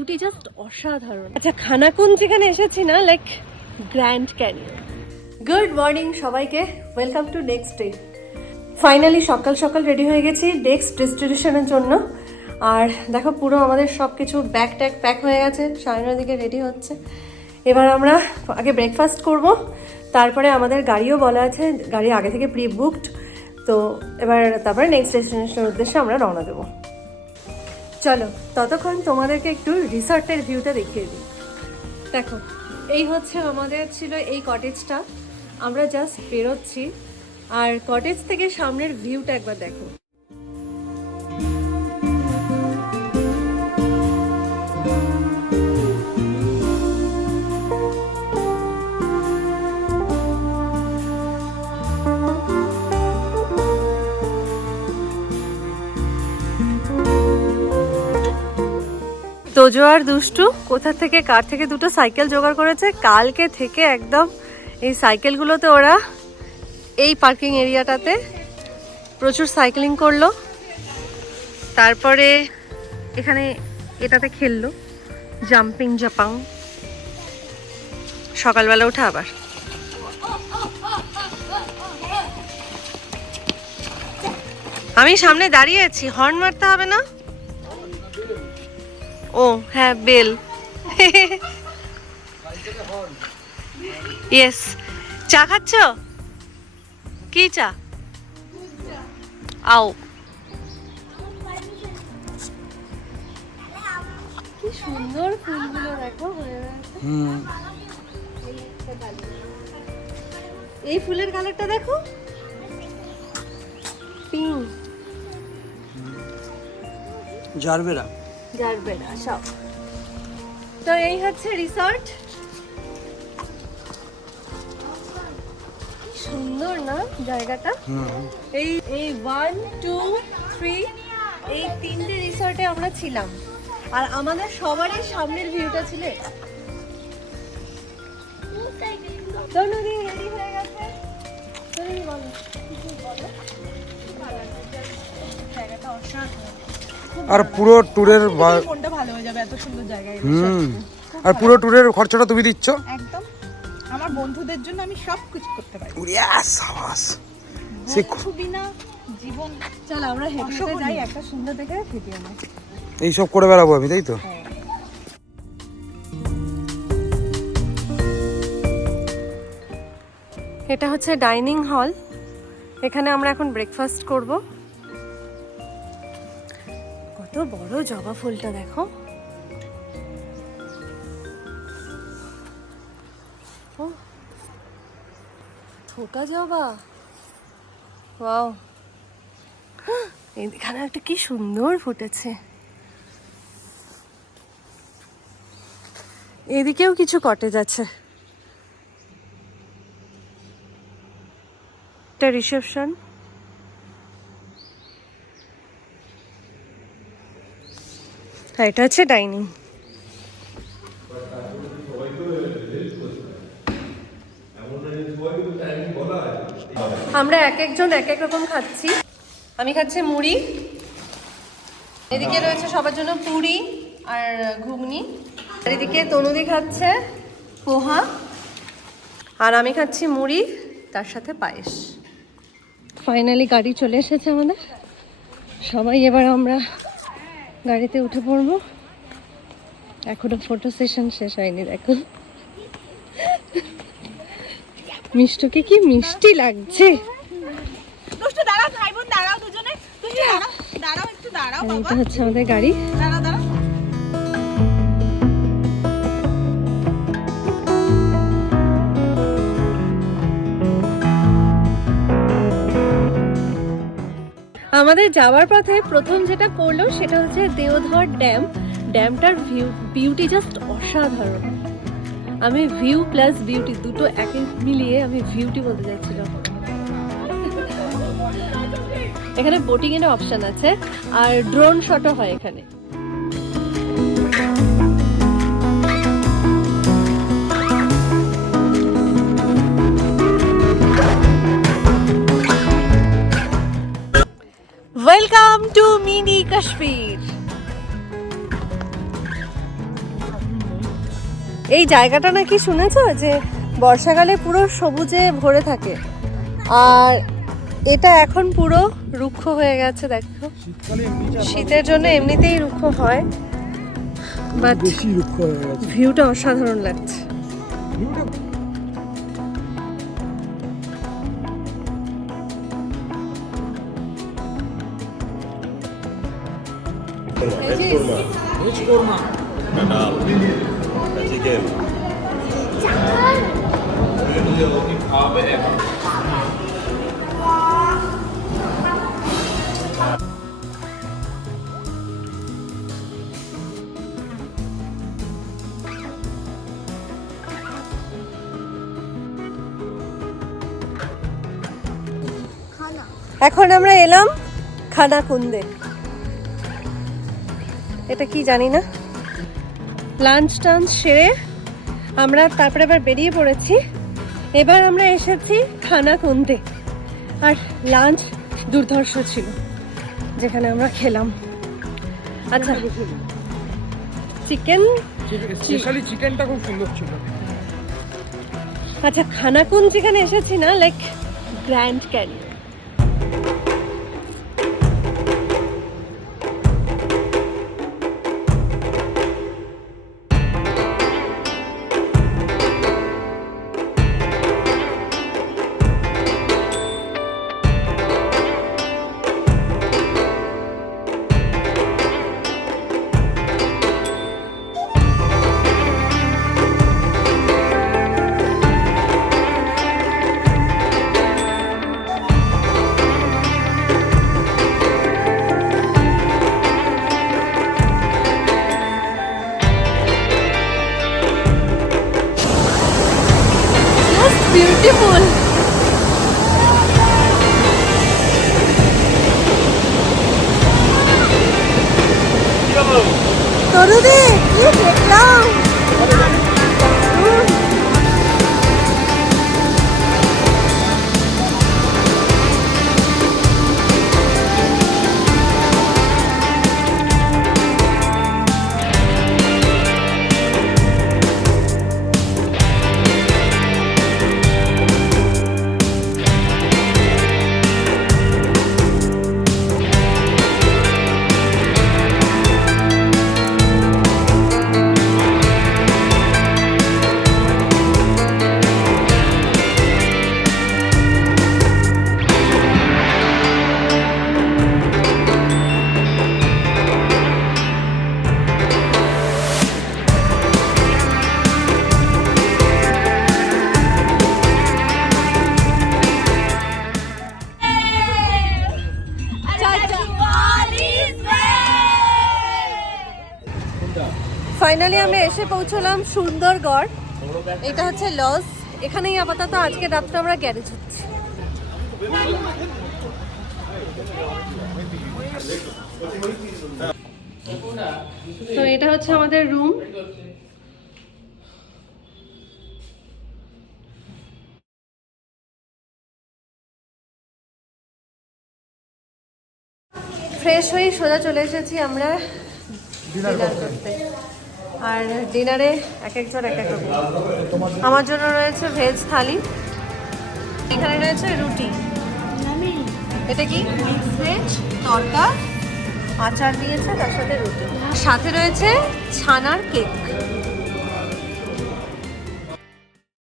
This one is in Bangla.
বিউটি জাস্ট অসাধারণ। আচ্ছা, খানাকুন যেখানে এসেছি না, like Grand Canyon. Good morning সবাইকে, welcome to next day. Finally সকাল সকাল রেডি হয়ে গেছি নেক্সট ডেস্টিনেশনের জন্য। আর দেখো পুরো আমাদের সব কিছু ব্যাগ ট্যাগ প্যাক হয়ে গেছে, 9:30 দিকে রেডি হচ্ছে। এবার আমরা আগে ব্রেকফাস্ট করব, তারপরে আমাদের গাড়িও বলা আছে, গাড়ি আগে থেকে প্রি বুকড। তো এবার তারপরে নেক্সট ডেস্টিনেশনের উদ্দেশ্যে আমরা রওনা দেবো। চলো ততক্ষণ তোমাদেরকে একটু রিসর্টের ভিউটা দেখিয়ে দিই। দেখো এই হচ্ছে আমাদের ছিল এই কটেজটা, আমরা জাস্ট বেরোচ্ছি। আর কটেজ থেকে সামনের ভিউটা একবার দেখো। তোজো আর দুষ্টু কোথা থেকে কার থেকে দুটো সাইকেল জোগাড় করেছে, কালকে থেকে একদম এই সাইকেলগুলোতে ওরা এই পার্কিং এরিয়াটাতে প্রচুর সাইক্লিং করলো, তারপরে এখানে এটাতে খেললো জাম্পিং জাপাং, সকালবেলা উঠে আবার। আমি সামনে দাঁড়িয়ে আছি, হর্ন মারতে হবে না? ও হ্যাঁ, বেল। ইয়েস। চা খাচ্ছ? কি চা? আও। কি সুন্দর ফুলগুলো দেখো হয়ে রয়েছে। এই ফুলের কালারটা দেখো, পিঙ্ক। জারবেরা সব। তো এই হচ্ছে রিসর্ট। সুন্দর না জায়গাটা? এই 1, 2, 3 এই 3টে রিসর্টে আমরা ছিলাম, আর আমাদের সবারই সামনের ভিউটা ছিল। দনুদি রেডি হয়ে গেছে। দনুদি বলো, কিছু বলো। জায়গাটা অসাধারণ। আর পুরো ট্যুরের কোনটা ভালো হয়ে যাবে, এত সুন্দর জায়গায়। আর পুরো ট্যুরের খরচাটা তুমি দিচ্ছ একদম। আমার বন্ধুদের জন্য আমি সব কিছু করতে পারি। সাবাস। ছবি না জীবন। চল আমরা হেঁটে যাই, একটা সুন্দর দেখে খেতে আনি। এই সব করে বেড়াবো আমি, তাই তো? এটা হচ্ছে ডাইনিং হল, এখানে আমরা এখন ব্রেকফাস্ট করব। কত বড় জবা ফুলটা দেখো। ও থোকা জবা, ওয়াও। এখানে একটা কি সুন্দর ফুটেছে। এদিকেও কিছু কটেজ আছে। এটা রিসেপশন। আর এটা হচ্ছে ডাইনিং। আমরা এক একজন এক এক রকম খাচ্ছি। আমি খাচ্ছি মুড়ি, এদিকে রয়েছে সবার জন্য পুরি আর ঘুগনি, আর এদিকে তনুদি খাচ্ছে পোহা, আর আমি খাচ্ছি মুড়ি তার সাথে পায়েস। ফাইনালি গাড়ি চলে এসেছে আমাদের, সবাই এবার আমরা গাড়িতে উঠে পড়বো। এখনো ফটো সেশন শেষ হয়নি। দেখো মিষ্টুকে কি মিষ্টি লাগছে। এটা হচ্ছে আমাদের গাড়ি। আমাদের যাওয়ার পথে প্রথম যেটা পড়লো সেটা হচ্ছে দেওধর ড্যাম। ড্যামটার বিউটি জাস্ট অসাধারণ। আমি ভিউ প্লাস বিউটি দুটো একে মিলিয়ে আমি ভিউটি বলতে যাচ্ছিলাম। এখানে বোটিং এর অপশন আছে, আর ড্রোন শটও হয় এখানে। Welcome to mini Kashmir. এই জায়গাটা নাকি শুনেছো যে বর্ষাকালে পুরো সবুজে ভরে থাকে, আর এটা এখন পুরো রুক্ষ হয়ে গেছে। দেখো শীতের জন্য এমনিতেই রুক্ষ হয়, বাট ভিউটা অসাধারণ লাগছে। চিকেন এখন আমরা এলাম খানাকুন্দে। এটা কি জানি না। লাঞ্চ টাঞ্চ সেরে আমরা তারপরে আবার বেরিয়ে পড়েছি। এবার আমরা এসেছি খানাকুন্দে, আর লাঞ্চ দুর্ধর্ষ ছিল যেখানে আমরা খেলাম। আচ্ছা, চিকেন, স্পেশালি চিকেনটা খুব সুন্দর ছিল। আচ্ছা খানাকুন্দ যেখানে এসেছি না, লাইক গ্র্যান্ড ক্যানিয়ন। Beautiful. তরুদি কি দেখলাম। ফাইনালি আমরা এসে পৌঁছলাম সুন্দরগড়। এটা হচ্ছে লজ। এখানেই আপাতত আজকে রাতটা আমরা গ্যারেজ হচ্ছি। তো এটা হচ্ছে আমাদের রুম। ফ্রেশ হয়ে সোজা চলে এসেছি আমরা ডিনার করতে। আর ডিনারে এক একজন এক এক রকম। আমার জন্য রয়েছে ভেজ থালি, এখানে রয়েছে রুটি, এটা কি ভেজ তরকা, আচার দিয়েছে, তার সাথে রুটি, সাথে রয়েছে ছানার কেক।